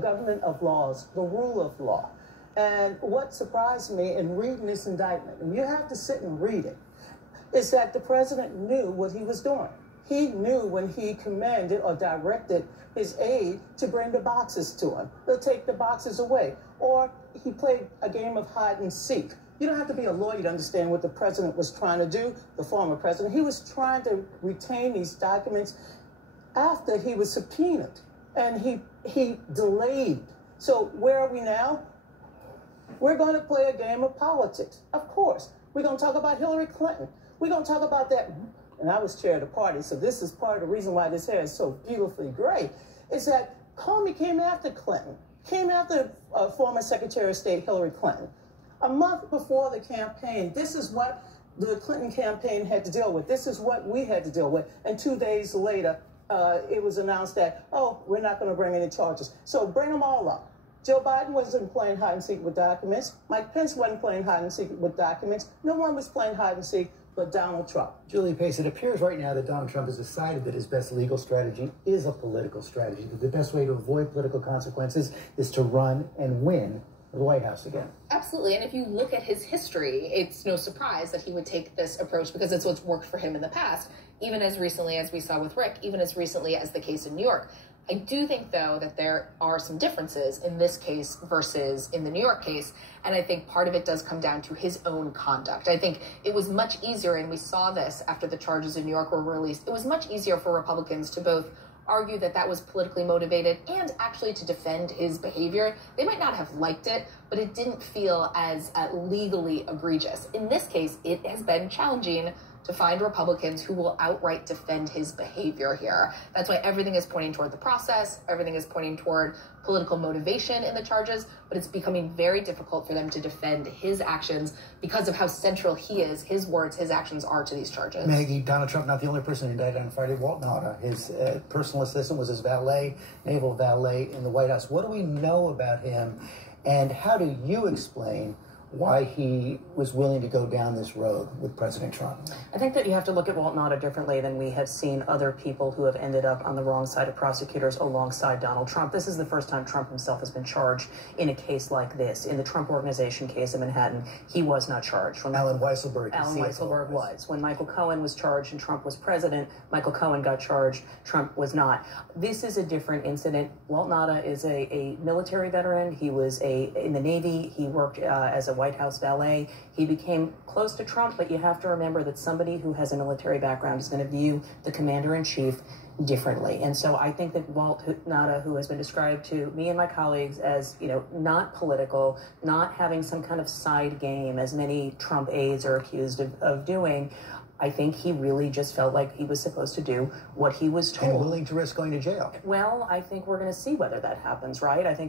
Government of laws, the rule of law. And what surprised me in reading this indictment, and you have to sit and read it, is that the president knew what he was doing. He knew when he commanded or directed his aide to bring the boxes to him. They'll take the boxes away. Or he played a game of hide and seek. You don't have to be a lawyer to understand what the president was trying to do, the former president. He was trying to retain these documents after he was subpoenaed, and he delayed. So where are we now? We're going to play a game of politics. Of course, we're going to talk about Hillary Clinton. We're going to talk about that. And I was chair of the party, so this is part of the reason why this hair is so beautifully gray, is that Comey came after Clinton, came after former Secretary of State Hillary Clinton. A month before the campaign, this is what the Clinton campaign had to deal with. This is what we had to deal with. And 2 days later, it was announced that, oh, we're not going to bring any charges. So bring them all up. Joe Biden wasn't playing hide and seek with documents. Mike Pence wasn't playing hide and seek with documents. No one was playing hide and seek but Donald Trump. Julie Pace, it appears right now that Donald Trump has decided that his best legal strategy is a political strategy. That the best way to avoid political consequences is to run and win the White House again. Absolutely. And if you look at his history, it's no surprise that he would take this approach because it's what's worked for him in the past, even as recently as we saw with Rick, even as recently as the case in New York. I do think, though, that there are some differences in this case versus in the New York case, and I think part of it does come down to his own conduct. I think it was much easier, and we saw this after the charges in New York were released, it was much easier for Republicans to both argue that that was politically motivated and actually to defend his behavior. They might not have liked it, but it didn't feel as legally egregious. In this case, it has been challenging to find Republicans who will outright defend his behavior here. That's why everything is pointing toward the process, everything is pointing toward political motivation in the charges, but it's becoming very difficult for them to defend his actions because of how central he is, his words, his actions are to these charges. Maggie, Donald Trump not the only person indicted on Friday. Walt Nauta, his personal assistant, was his valet, naval valet in the White House. What do we know about him, and how do you explain why he was willing to go down this road with President Trump? I think that you have to look at Walt Nauta differently than we have seen other people who have ended up on the wrong side of prosecutors alongside Donald Trump. This is the first time Trump himself has been charged in a case like this. In the Trump Organization case in Manhattan, he was not charged. When Allen Weisselberg. Allen Weisselberg was. When Michael Cohen was charged and Trump was president, Michael Cohen got charged, Trump was not. This is a different incident. Walt Nauta is a military veteran. He was in the Navy. He worked as a White House valet. He became close to Trump, but you have to remember that somebody who has a military background is going to view the commander-in-chief differently. And so I think that Walt Nauta, who has been described to me and my colleagues as, not political, not having some kind of side game, as many Trump aides are accused of doing, I think he really just felt like he was supposed to do what he was told. And willing to risk going to jail. Well, I think we're going to see whether that happens, right? I think